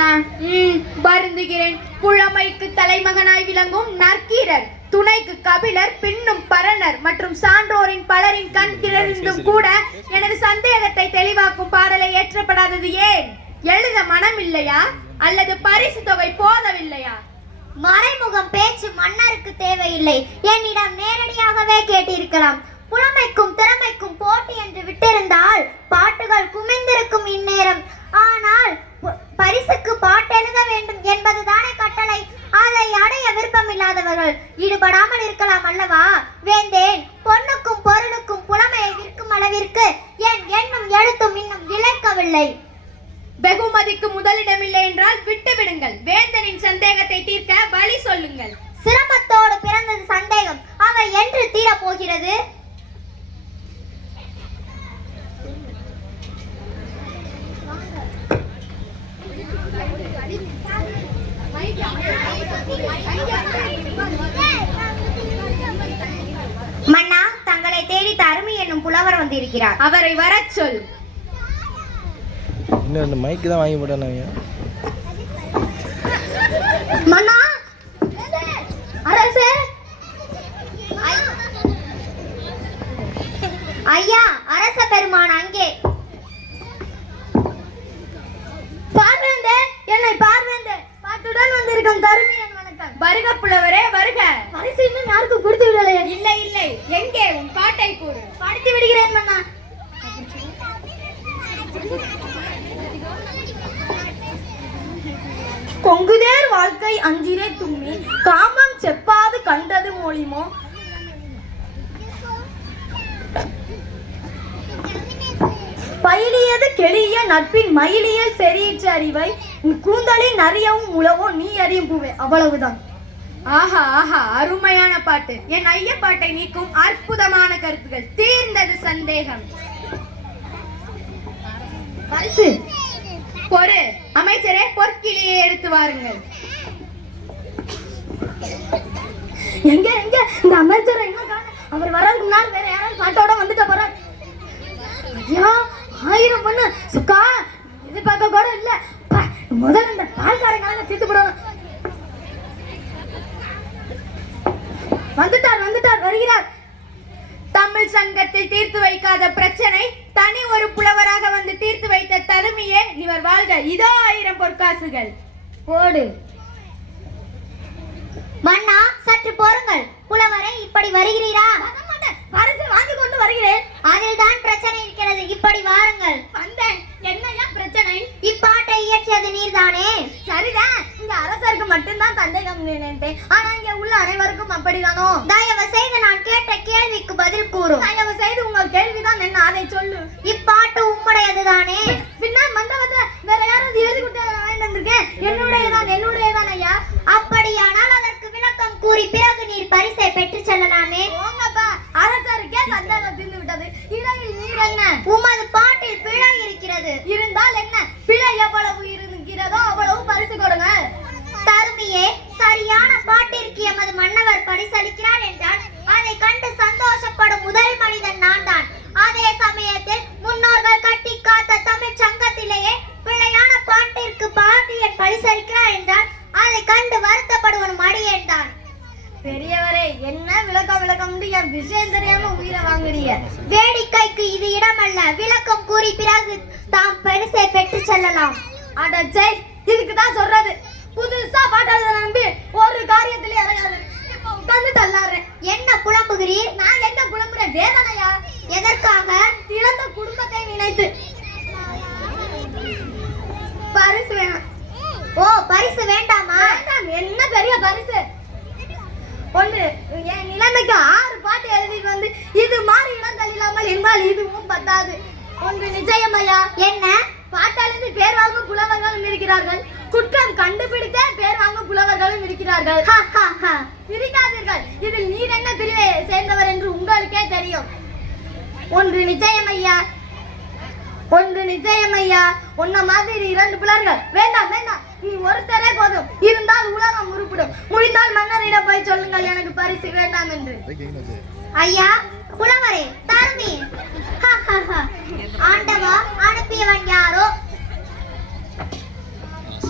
மன்னா. வருந்துகிறேன். புலமைக்கு தலைமகனாய் விளங்கும் நற்கீரர், துணைக்கு கபிலர், பின்னும் பரணர் மற்றும் சான்றோரின் பலரின் கண் திறந்தும் கூட எனது சந்தேகத்தை தெளிவாக்கும் பாடலை ஏற்றப்படாதது ஏன்? எழுத மனம் இல்லையா அல்லது பரிசு தொகை போதவில்லையா? மறைமுகம் பேச்சு மன்னருக்கு தேவையில்லை. என்னிடம் நேரடியாகவே கேட்டிருக்கலாம். புலமைக்கும் திறமைக்கும் போட்டி என்று விட்டிருந்தால் பாட்டுகள் குமிந்திருக்கும் இந்நேரம். ஆனால் பரிசுக்கு பாட்டு எழுத வேண்டும் என்பதுதானே கட்டளை. அதை அடைய விருப்பமில்லாதவர்கள் ஈடுபடாமல் இருக்கலாம் அல்லவா? வேந்தேன், பொன்னுக்கும் பொருளுக்கும் புலமையை விற்கும் அளவிற்கு என் எண்ணும் எழுத்தும் இன்னும் விளைக்கவில்லை. வெகுமதிக்கு முதலிடமில்லை என்றால் விட்டு விடுங்கள். வேந்தனின் சந்தேகத்தை தீர்க்க வழி சொல்லுங்கள். சிரமத்தோடு பிறந்தது சந்தேகம், அவை என்று தீரப் போகிறது? மன்னா, தங்களை தேடி தருமி என்னும் புலவர் வந்திருக்கிறார். அவரை வரச் சொல். இன்னும் மைக்கு தான் வாங்கி போட்டாங்க. மன்னா, அரசே, ஐயா, அரச பெருமான் அங்கே. பார்வேந்தே, என்னை பார்வேந்தே, பாட்டுடன் வந்திருக்கும் தருமியன் வணக்கம். வருக புலவரே, வருக. பரிசு இன்னும் யாருக்கும் கொடுத்து விடலையே. இல்லை இல்லை, எங்கே உன் பாட்டை கூறு. படித்து விடுகிறேன் மன்னா. கொங்குதேர் வாழ்க்கை அஞ்சிரே தும்மி காமம் செப்பாது கண்டது மொழிமோ. பயிலியது கெளிய நட்பின் மயிலியல் செறியிற்ற அறிவை கூந்தலில் நறியவும் உழவோ நீ அறியும் பூவே. அவ்வளவுதான். ஆஹா ஆஹா, அருமையான பாட்டு. என் ஐயப்பாட்டை நீக்கும் அற்புதமான கருத்துகள். தீர்ந்தது சந்தேகம். பரிசு பொறு. அமைச்சரே, பொற்கிளியை எடுத்து வாருங்கள். எங்க எங்க இந்த அமைச்சரை இன்னும் காணோம். அவர் வர்றதுக்கு முன்னாடி வேற யாராவது பாட்டோட வந்துட்ட போறார். ஐயா, 1000 பொண்ணு சுக்கா இது பார்க்க கூட இல்ல. முதல்ல இந்த பால்காரங்க தீர்த்து போடுவாங்க. வந்துட்டார் வந்துட்டார், வருகிறார். தமிழ் சங்கத்தில் தீர்த்து வைக்காத பிரச்சனை தனி ஒரு புலவராக வந்து தீர்த்து வைத்த தருமியே, இவர் வாழ்க. இதோ 1000 பொற்காசுகள். போடு. மன்னா, சற்று பொறுங்கள். புலவரை, இப்படி வருகிறீரா? பரிசு வாங்கி கொண்டு வருகிறேன். அதில் தான் பிரச்சனை இருக்கிறது. இப்படி வாருங்கள். வந்தேன். என்னையா பிரச்சனை? இப்பாட்டை இயற்றியது நீர்தானே? சரிதான். இங்க அரசருக்கு மட்டும்தான் சந்தேகம் நினைத்தேன். ஆனா இங்க உள்ள அனைவருக்கும் அப்படிதானோ? தயவு செய்து நான் கேட்ட கேள்விக்கு பதில் கூறும். தயவு செய்து உங்கள் கேள்விதான் என்ன, அதை சொல்லு. இப்பாட்டு உம்முடையதுதானே? பின்னால் மண்டபத்துல வேற யாராவது எழுதி கொடுத்து வாங்கிட்டு வந்திருக்கேன். என்னுடையதான் ஐயா. அப்படியானால் அதற்கு விளக்கம் கூறி பிறகு நீர் பரிசை பெற்று செல்லலாமே. ஓங்கப்பா, அரசருக்கே சந்தேகம் தீர்ந்து விட்டது. இடையில் நீர் என்ன? உமது பாட்டில் பிழை இருக்கிறது. இருந்தால் என்ன? பிழை எவ்வளவு இருக்கிறதோ அவ்வளவு பரிசு கொடுங்க. தருமியே, சரியான பாட்டிற்கு எமது மன்னவர் பரிசளிக்கிறார் என்றால் அதை கண்டு சந்தோஷப்படும் முதல் மனிதன் நான் தான். அதே சமயத்தில் முன்னோர்கள் கட்டி காத்த தமிழ் சங்கத்திலேயே பிழையான பாட்டிற்கு பாண்டியன் பரிசளிக்கிறார் என்றால் அதை கண்டு வருத்தப்படுவன் மடியன் தான். பெரியவரே, என்ன விளக்கம் என் விஷயம் தெரியாம உயிரை வாங்குறீங்க. வேடிக்கைக்கு இது இடமல்ல. விளக்கம் கூறி பிறகு தாம் பரிசை பெற்று செல்லலாம். அடச்சே, இதுக்கு தான் சொல்றது. புதுசா பாட்டாளர் நம்பி ஒரு காரியத்திலே இறங்காது. இப்ப உட்கார்ந்து தள்ளாடுறேன். என்ன புலம்புகிறீர்? நான் என்ன புலம்புறேன்? வேதனையா? எதற்காக? இழந்த குடும்பத்தை நினைத்து. பரிசு வேணும். ஓ, பரிசு வேண்டாமா? என்ன பெரிய பரிசு? ஒன்று, என் நிலைமைக்கு 6 பாட்டு எழுதிட்டு வந்து இது மாதிரி இடங்கள் இல்லாமல் இருந்தால் இதுவும் பத்தாது. ஒன்று நிச்சயம் ஐயா. என்ன? பாட்டாளி பேர் வாங்கும் புலவர்களும் இருக்கிறார்கள். குற்றம் கண்டுபிடித்த பேர் வாங்கும் புலவர்களும் இருக்கிறார்கள். பிரிக்காதீர்கள். இதில் நீர் என்ன பிரிவை சேர்ந்தவர் என்று உங்களுக்கே தெரியும். ஒன்று நிச்சயம் ஐயா. உன்ன மாதிரி 2 பிள்ளைகள் வேண்டாம். நீ ஒருத்தரே போதும். இருந்தால் உலகம் உருப்பிடும். முடிந்தால் மன்னரிடம் போய் சொல்லுங்கள் எனக்கு பரிசு வேண்டாம் என்று. ஐயா, புலவரே, தருமி. ஆண்டவா, அனுப்பியவன் யாரோ